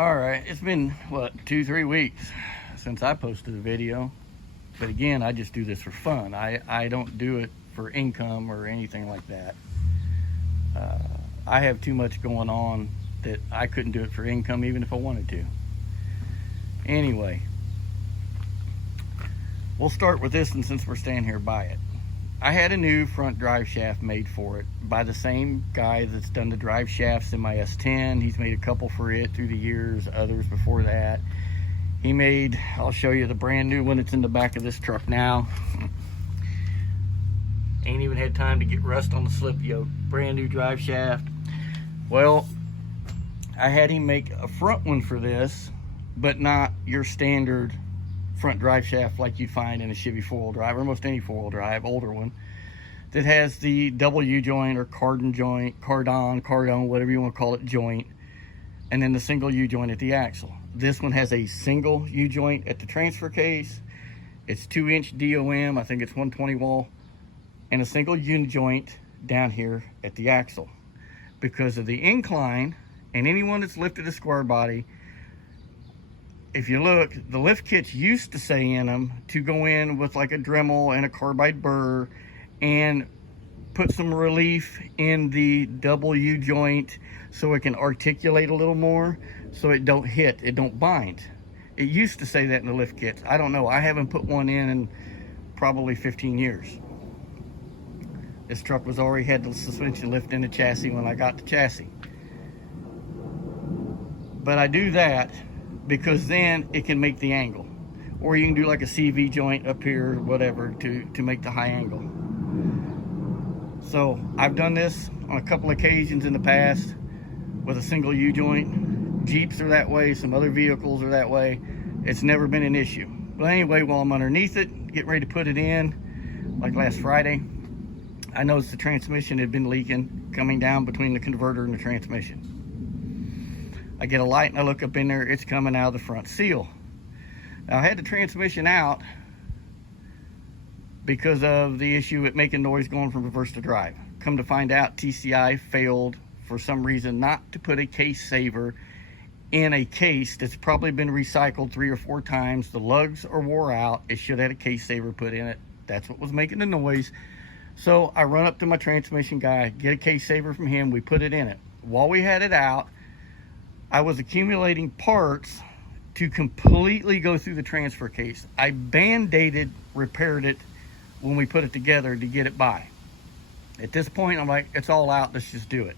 All right, it's been what, 2-3 weeks since I posted a video, but again, I just do this for fun. I don't do it for income or anything like that. I have too much going on that I couldn't do it for income even if I wanted to. Anyway, we'll start with this one since we're standing here by it. I had a new front drive shaft made for it by the same guy that's done the drive shafts in my S10. He's made a couple for it through the years, others before that. He made, I'll show you the brand new one that's in the back of this truck now. Ain't even had time to get rust on the slip yoke. Brand new drive shaft. Well, I had him make a front one for this, but not your standard front drive shaft like you'd find in a Chevy 4-wheel drive or most any 4-wheel drive, older one, that has the double U-joint or cardon, whatever you want to call it, joint, and then the single U-joint at the axle. This one has a single U-joint at the transfer case. It's 2-inch DOM, I think it's 120 wall, and a single U-joint down here at the axle. Because of the incline, and anyone that's lifted a square body, if you look, the lift kits used to say in them to go in with like a Dremel and a carbide burr and put some relief in the double U-joint so it can articulate a little more, so it don't hit, it don't bind. It used to say that in the lift kits. I don't know, I haven't put one in probably 15 years. This truck was already had the suspension lift in the chassis when I got the chassis. But I do that because then it can make the angle. Or you can do like a CV joint up here, whatever, to make the high angle. So I've done this on a couple occasions in the past with a single U-joint. Jeeps are that way, some other vehicles are that way. It's never been an issue. But anyway, while I'm underneath it, getting ready to put it in, like last Friday, I noticed the transmission had been leaking coming down between the converter and the transmission. I get a light and I look up in there, it's coming out of the front seal. Now I had the transmission out because of the issue with making noise going from reverse to drive. Come to find out, TCI failed for some reason not to put a case saver in a case that's probably been recycled 3 or 4 times. The lugs are wore out. It should have had a case saver put in it. That's what was making the noise. So I run up to my transmission guy, get a case saver from him, we put it in it. While we had it out, I was accumulating parts to completely go through the transfer case. I band-aided, repaired it when we put it together to get it by. At this point, I'm like, it's all out, let's just do it.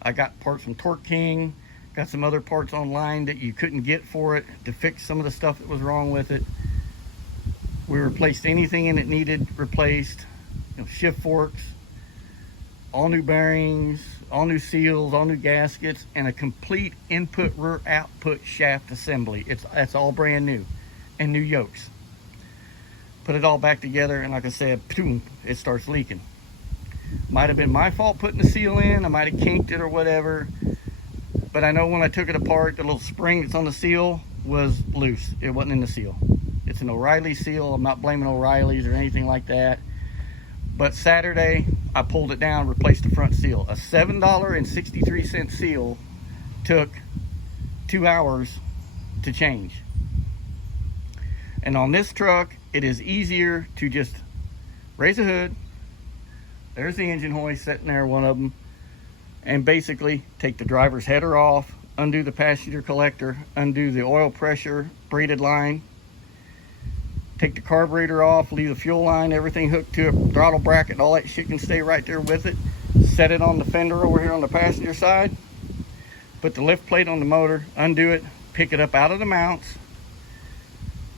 I got parts from Torque King, got some other parts online that you couldn't get for it to fix some of the stuff that was wrong with it. We replaced anything in it needed replaced, shift forks, all new bearings, all new seals, all new gaskets, and a complete input rear output shaft assembly. That's all brand new, and new yokes. Put it all back together, and like I said, boom, it starts leaking. Might have been my fault putting the seal in. I might have kinked it or whatever, but I know when I took it apart, the little spring that's on the seal was loose. It wasn't in the seal. It's an O'Reilly seal. I'm not blaming O'Reilly's or anything like that. But Saturday, I pulled it down, replaced the front seal. A $7.63 seal took 2 hours to change. And on this truck, it is easier to just raise the hood. There's the engine hoist sitting there, one of them. And basically take the driver's header off, undo the passenger collector, undo the oil pressure braided line, take the carburetor off, leave the fuel line, everything hooked to it, throttle bracket, all that shit can stay right there with it. Set it on the fender over here on the passenger side. Put the lift plate on the motor, undo it, pick it up out of the mounts,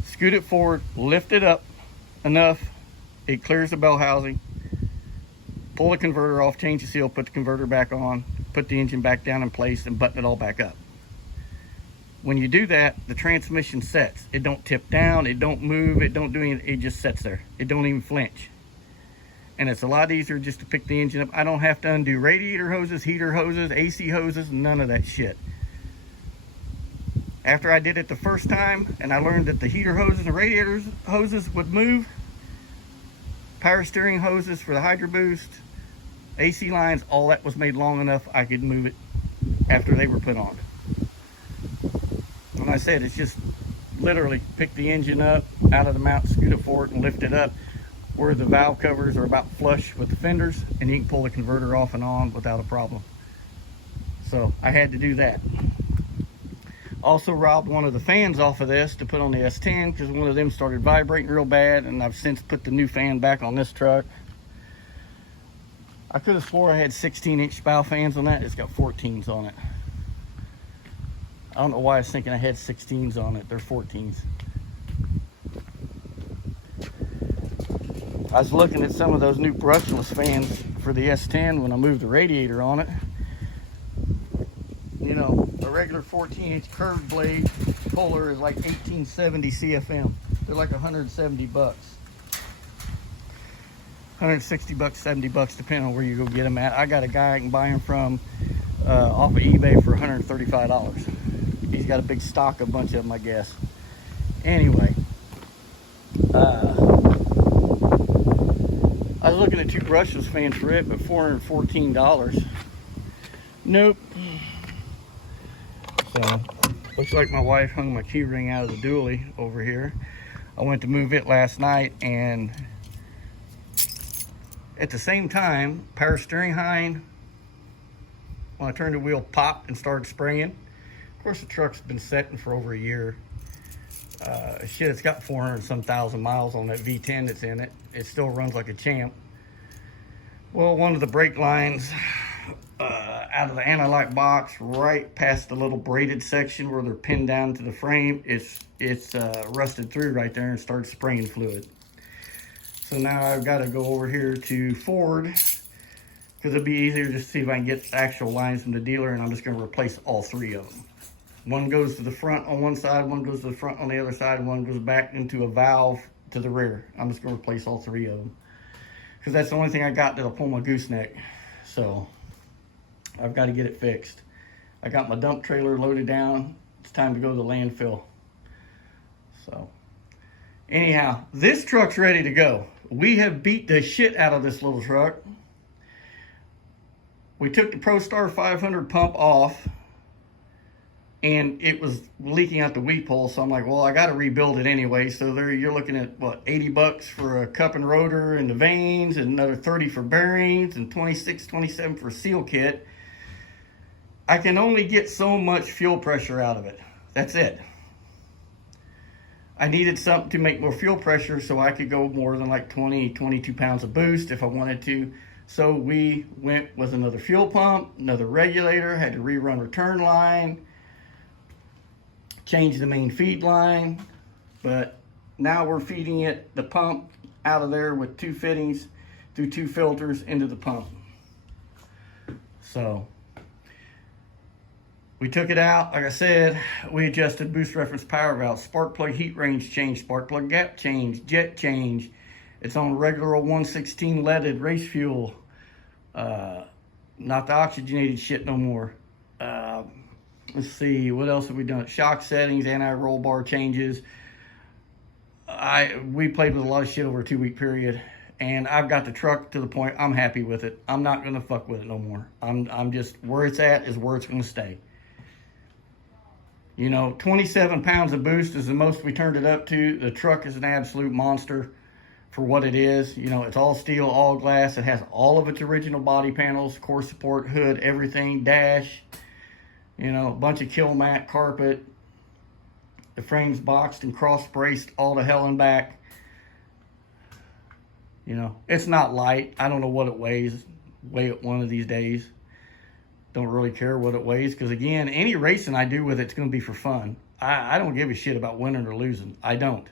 scoot it forward, lift it up enough, it clears the bell housing, pull the converter off, change the seal, put the converter back on, put the engine back down in place, and button it all back up. When you do that, the transmission sets. It don't tip down, it don't move, it don't do anything, it just sets there. It don't even flinch. And it's a lot easier just to pick the engine up. I don't have to undo radiator hoses, heater hoses, AC hoses, none of that shit. After I did it the first time, and I learned that the heater hoses and radiator hoses would move, power steering hoses for the Hydro Boost, AC lines, all that was made long enough I could move it after they were put on. And I said, it's just literally pick the engine up out of the mount, scoot it forward, and lift it up where the valve covers are about flush with the fenders, and you can pull the converter off and on without a problem. So I had to do that. Also robbed one of the fans off of this to put on the S10 because one of them started vibrating real bad, and I've since put the new fan back on this truck. I could have swore I had 16-inch spout fans on that. It's got 14s on it. I don't know why I was thinking I had 16s on it. They're 14s. I was looking at some of those new brushless fans for the S10 when I moved the radiator on it. You know, a regular 14-inch curved blade puller is like 1870 CFM. They're like 170 bucks. 160 bucks, 70 bucks, depending on where you go get them at. I got a guy I can buy them from off of eBay for $135. He's got a big stock, a bunch of them, I guess. Anyway, I was looking at two brushless fans for it, but $414. Nope. So, looks like my wife hung my key ring out of the dually over here. I went to move it last night, and at the same time, power steering hind, when I turned the wheel, popped and started spraying. Of course, the truck's been setting for over a year. Shit, it's got 400-some thousand miles on that V10 that's in it. It still runs like a champ. Well, one of the brake lines out of the anti-lock box, right past the little braided section where they're pinned down to the frame, it's rusted through right there and started spraying fluid. So now I've got to go over here to Ford, because it'll be easier just to see if I can get actual lines from the dealer, and I'm just going to replace all three of them. One goes to the front on one side, one goes to the front on the other side, and one goes back into a valve to the rear. I'm just going to replace all three of them, because that's the only thing I got that'll pull my gooseneck. So I've got to get it fixed. I got my dump trailer loaded down. It's time to go to the landfill. So anyhow, this truck's ready to go. We have beat the shit out of this little truck. We took the ProStar 500 pump off, and it was leaking out the weep hole. So I'm like, well, I got to rebuild it anyway. So there, you're looking at what, 80 bucks for a cup and rotor and the vanes, and another 30 for bearings, and 26, 27 for seal kit. I can only get so much fuel pressure out of it. That's it. I needed something to make more fuel pressure so I could go more than like 20, 22 pounds of boost if I wanted to. So we went with another fuel pump, another regulator, had to rerun return line, change the main feed line, but now we're feeding it, the pump, out of there with two fittings through two filters into the pump. So we took it out. Like I said, we adjusted boost reference power valve, spark plug heat range change, spark plug gap change, jet change. It's on regular old 116 leaded race fuel, not the oxygenated shit no more. Let's see, what else have we done? Shock settings, anti-roll bar changes. We played with a lot of shit over a 2-week period, and I've got the truck to the point I'm happy with it. I'm not gonna fuck with it no more. I'm just, where it's at is where it's gonna stay. You know, 27 pounds of boost is the most we turned it up to. The truck is an absolute monster for what it is. You know, it's all steel, all glass. It has all of its original body panels, core support, hood, everything, dash. You know, a bunch of kill mat, carpet. The frame's boxed and cross braced all to hell and back. You know, it's not light. I don't know what it weighs. Weigh it one of these days. Don't really care what it weighs, because again, any racing I do with it's going to be for fun. I don't give a shit about winning or losing. I don't.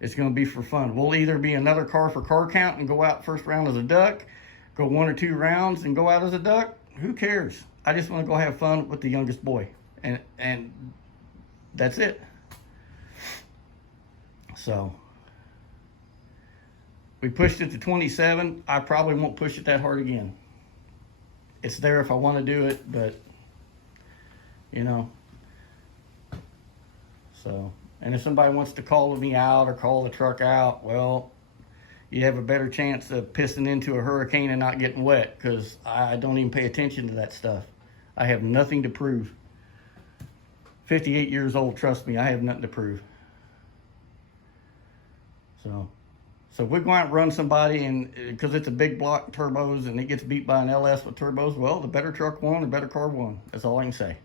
It's going to be for fun. We'll either be another car for car count and go out first round as a duck, go 1 or 2 rounds and go out as a duck. Who cares? I just want to go have fun with the youngest boy, and that's it. So we pushed it to 27. I probably won't push it that hard again. It's there if I want to do it, but, you know. So, and if somebody wants to call me out or call the truck out, well, you have a better chance of pissing into a hurricane and not getting wet, because I don't even pay attention to that stuff. I have nothing to prove. 58 years old, trust me, I have nothing to prove. So if we go out and run somebody, and because it's a big block turbos and it gets beat by an LS with turbos, well, the better truck won, the better car won. That's all I can say.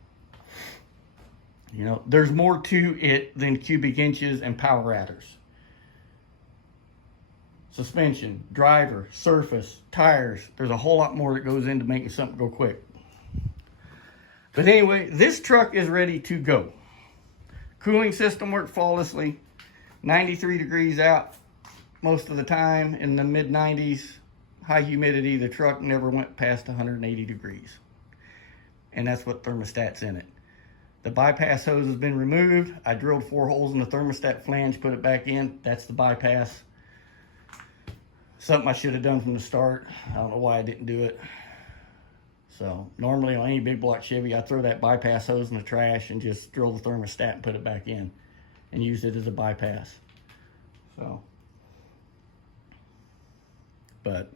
You know, there's more to it than cubic inches and power adders. Suspension, driver, surface, tires. There's a whole lot more that goes into making something go quick. But anyway, this truck is ready to go. Cooling system worked flawlessly. 93 degrees out most of the time, in the mid 90s. High humidity, the truck never went past 180 degrees. And that's what thermostat's in it. The bypass hose has been removed. I drilled 4 holes in the thermostat flange, put it back in. That's the bypass. Something I should have done from the start. I don't know why I didn't do it. So normally on any big block Chevy, I throw that bypass hose in the trash and just drill the thermostat and put it back in and use it as a bypass. So, but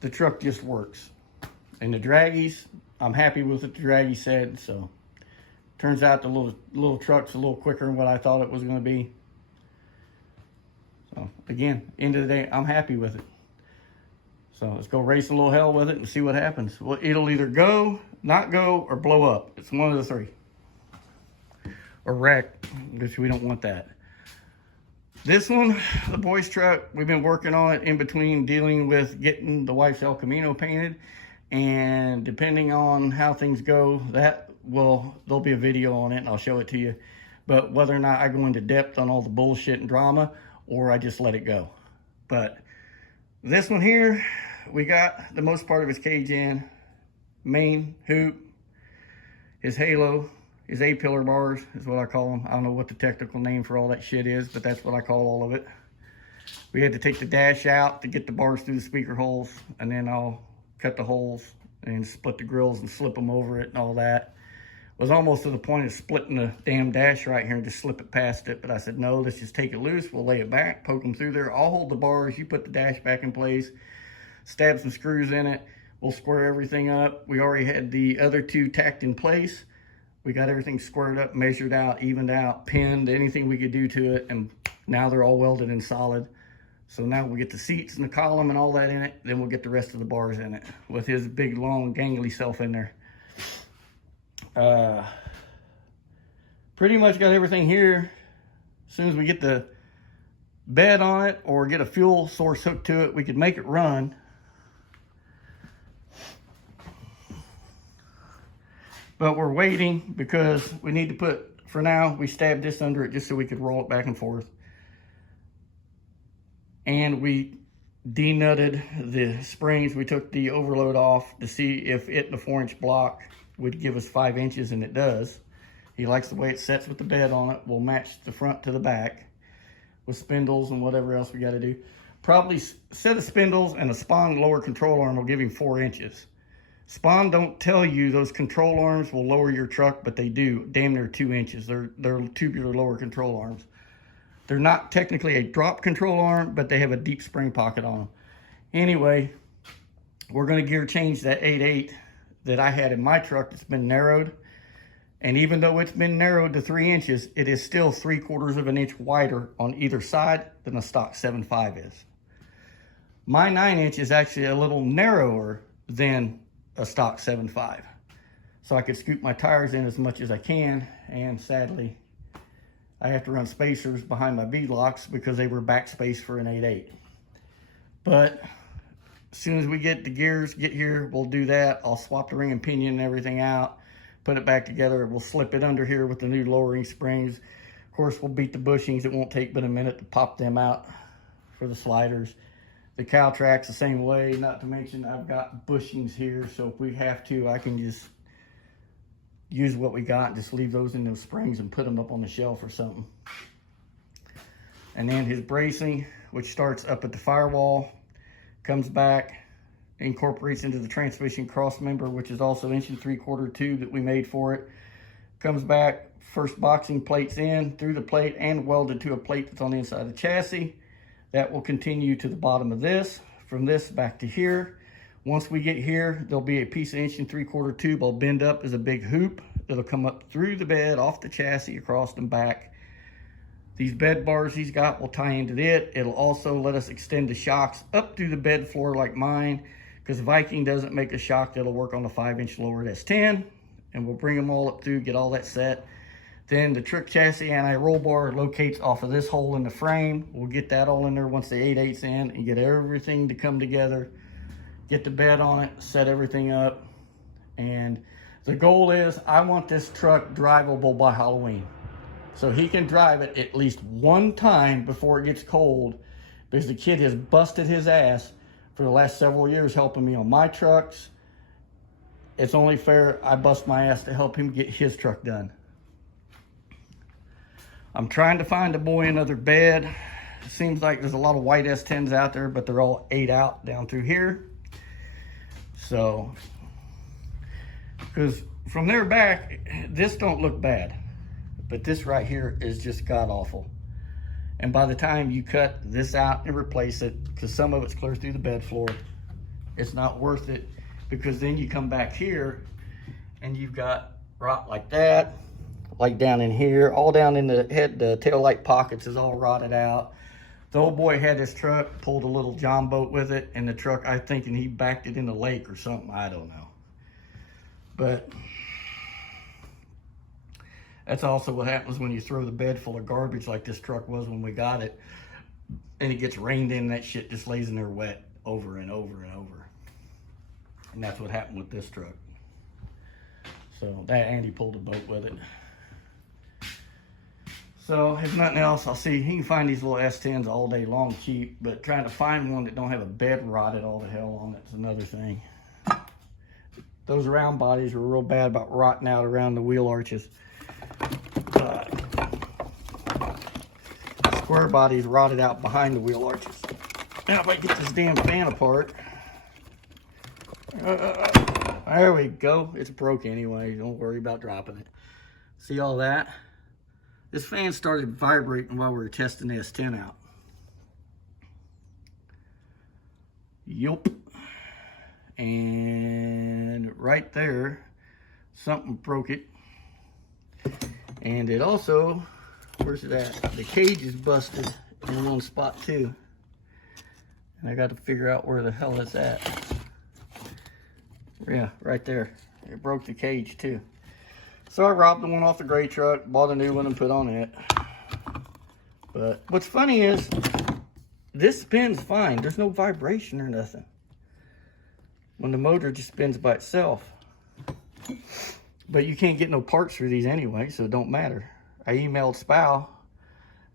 the truck just works. And the draggies, I'm happy with what the draggie said. So turns out the little truck's a little quicker than what I thought it was going to be. So again, end of the day, I'm happy with it. So let's go race a little hell with it and see what happens. Well, it'll either go, not go, or blow up. It's one of the three. Or wreck, which we don't want that. This one, the boys' truck, we've been working on it in between dealing with getting the wife's El Camino painted. And depending on how things go, there'll be a video on it and I'll show it to you. But whether or not I go into depth on all the bullshit and drama, or I just let it go. But this one here, we got the most part of his cage in, main hoop, his halo, his A-pillar bars is what I call them. I don't know what the technical name for all that shit is, but that's what I call all of it. We had to take the dash out to get the bars through the speaker holes, and then I'll cut the holes and split the grills and slip them over it and all that. Was almost to the point of splitting the damn dash right here and just slip it past it, but I said, no, let's just take it loose. We'll lay it back, poke them through there. I'll hold the bars. You put the dash back in place, stab some screws in it. We'll square everything up. We already had the other 2 tacked in place. We got everything squared up, measured out, evened out, pinned, anything we could do to it, and now they're all welded in solid. So now we'll get the seats and the column and all that in it, then we'll get the rest of the bars in it with his big, long, gangly self in there. Pretty much got everything here. As soon as we get the bed on it or get a fuel source hooked to it, we could make it run. But we're waiting because we need to put, for now, we stabbed this under it just so we could roll it back and forth. And we denutted the springs. We took the overload off to see if it in a 4-inch block would give us 5 inches, and it does. He likes the way it sets with the bed on it. We'll match the front to the back with spindles and whatever else we got to do. Probably set of spindles and a Spawn lower control arm will give him 4 inches. Spawn don't tell you those control arms will lower your truck, but they do. Damn near 2 inches. They're tubular lower control arms. They're not technically a drop control arm, but they have a deep spring pocket on them. Anyway, we're going to gear change that 8.8 that I had in my truck that's been narrowed. And even though it's been narrowed to 3 inches, it is still 3/4 of an inch wider on either side than a stock 7.5 is. My 9-inch is actually a little narrower than a stock 7.5. So I could scoop my tires in as much as I can, and sadly, I have to run spacers behind my beadlocks because they were backspace for an 8.8. But as soon as we get the gears, get here, we'll do that. I'll swap the ring and pinion and everything out, put it back together. We'll slip it under here with the new lowering springs. Of course, we'll beat the bushings. It won't take but a minute to pop them out for the sliders. The cow track's the same way, not to mention I've got bushings here, so if we have to, I can just use what we got and just leave those in those springs and put them up on the shelf or something. And then his bracing, which starts up at the firewall, comes back, incorporates into the transmission cross member, which is also 1 3/4 tube that we made for it. Comes back, first boxing plates in through the plate and welded to a plate that's on the inside of the chassis. That will continue to the bottom of this, from this back to here. Once we get here, there'll be a piece of 1 3/4 tube I'll bend up as a big hoop It'll come up through the bed, off the chassis, across and back. These bed bars he's got will tie into it. It'll also let us extend the shocks up through the bed floor like mine, because Viking doesn't make a shock that'll work on the 5-inch lowered S10. And we'll bring them all up through, get all that set. Then the trick chassis anti-roll bar locates off of this hole in the frame. We'll get that all in there once the 8/8's in and get everything to come together. Get the bed on it, set everything up. And the goal is I want this truck drivable by Halloween. So he can drive it at least one time before it gets cold, because the kid has busted his ass for the last several years helping me on my trucks. It's only fair I bust my ass to help him get his truck done. I'm trying to find a boy another bed. It seems like there's a lot of white S10s out there, but they're all 8 out down through here. So, because from there back, this don't look bad. But this right here is just god awful. And by the time you cut this out and replace it, because some of it's clear through the bed floor, it's not worth it, because then you come back here and you've got rot like that, like down in here, all down in the head, the tail light pockets is all rotted out. The old boy had this truck, pulled a little John boat with it, and the truck, I think, and he backed it in the lake or something, I don't know. But that's also what happens when you throw the bed full of garbage like this truck was when we got it, and it gets rained in, that shit just lays in there wet over and over and over. And that's what happened with this truck. So that, Andy pulled a boat with it. So if nothing else, I'll see, he can find these little S10s all day long cheap, but trying to find one that don't have a bed rotted all the hell on it's another thing. Those round bodies were real bad about rotting out around the wheel arches. Square bodies rotted out behind the wheel arches. Now if I get this damn fan apart. There we go. It's broke anyway. Don't worry about dropping it. See all that? This fan started vibrating while we were testing the S10 out. Yup. And right there, something broke it. And it also, where's it at? The cage is busted in one spot too. And I got to figure out where the hell it's at. Yeah, right there. It broke the cage too. So I robbed the one off the gray truck, bought a new one and put on it. But what's funny is, this spins fine. There's no vibration or nothing when the motor just spins by itself. But you can't get no parts for these anyway, so it don't matter. I emailed SPAL,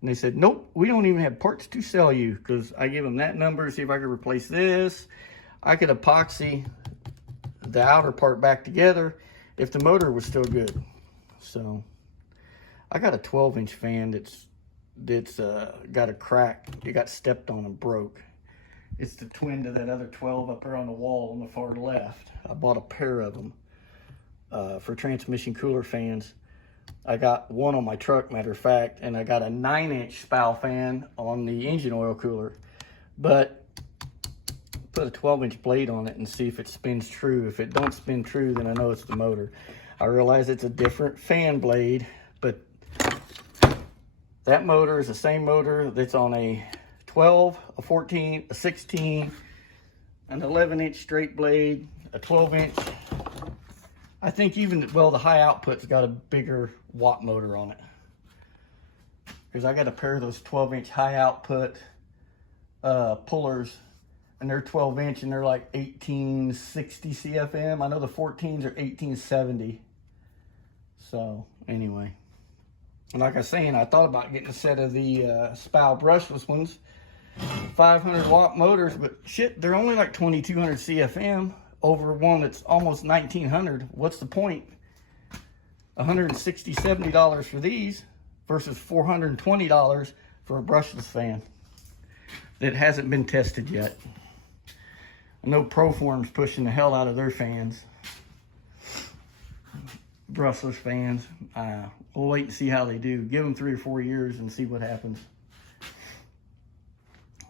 and they said, nope, we don't even have parts to sell you, because I gave them that number, see if I could replace this. I could epoxy the outer part back together if the motor was still good. So I got a 12-inch fan that's got a crack. It got stepped on and broke. It's the twin to that other 12 up there on the wall on the far left. I bought a pair of them for transmission cooler fans. I got one on my truck, matter of fact, and I got a 9-inch SPAL fan on the engine oil cooler. But put a 12-inch blade on it and see if it spins true. If it don't spin true, then I know it's the motor. I realize it's a different fan blade, but that motor is the same motor that's on a 12, a 14, a 16, an 11-inch straight blade, a 12-inch. I think even, well, the high output's got a bigger watt motor on it. Because I got a pair of those 12-inch high output pullers, and they're 12-inch and they're like 1860 CFM. I know the 14s are 1870. So anyway, and like I was saying, I thought about getting a set of the SPAL brushless ones, 500 watt motors, but shit, they're only like 2200 CFM over one that's almost 1900. What's the point? $160, $70 for these versus $420 for a brushless fan that hasn't been tested yet. I know Proform's pushing the hell out of their fans, brushless fans. We'll wait and see how they do. Give them 3 or 4 years and see what happens.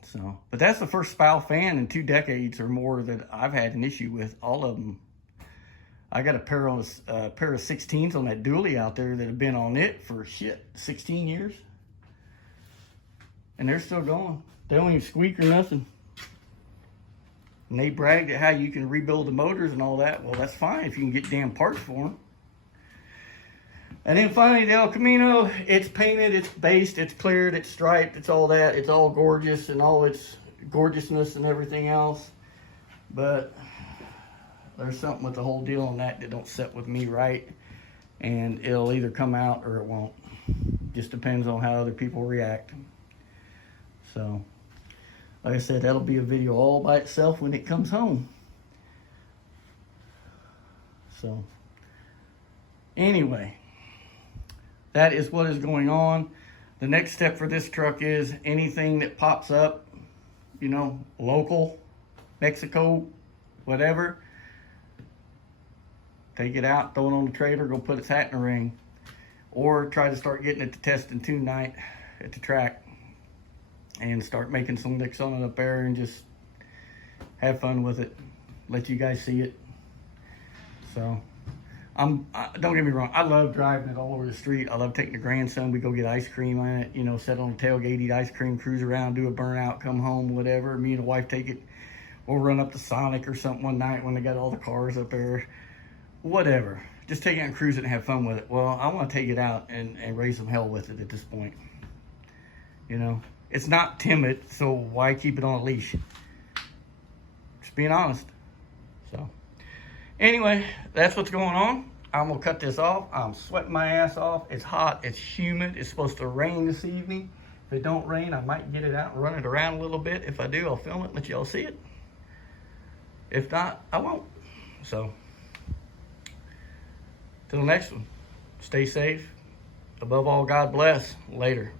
So, but that's the first SPAL fan in 2 decades or more that I've had an issue with. All of them I got a pair of 16s on that dually out there that have been on it for 16 years. And they're still going. They don't even squeak or nothing. And they bragged at how you can rebuild the motors and all that. Well, that's fine if you can get damn parts for them. And then finally, the El Camino, it's painted, it's based, it's cleared, it's striped, it's all that. It's all gorgeous and all its gorgeousness and everything else. But there's something with the whole deal on that don't sit with me right. And it'll either come out or it won't. Just depends on how other people react. So, like I said, that'll be a video all by itself when it comes home. So, anyway, that is what is going on. The next step for this truck is anything that pops up, you know, local, Mexico, whatever, take it out, throw it on the trailer, go put its hat in the ring. Or try to start getting it to test and tune night at the track and start making some licks on it up there and just have fun with it. Let you guys see it. So, don't get me wrong, I love driving it all over the street. I love taking the grandson. We go get ice cream on it, you know, sit on the tailgate, eat ice cream, cruise around, do a burnout, come home, whatever. Me and the wife take it. We'll run up to Sonic or something one night when they got all the cars up there. Whatever. Just take it and cruise it and have fun with it. Well, I want to take it out and raise some hell with it at this point. You know, it's not timid, so why keep it on a leash? Just being honest. So, anyway, that's what's going on. I'm going to cut this off. I'm sweating my ass off. It's hot. It's humid. It's supposed to rain this evening. If it don't rain, I might get it out and run it around a little bit. If I do, I'll film it and let y'all see it. If not, I won't. So, till the next one, stay safe. Above all, God bless. Later.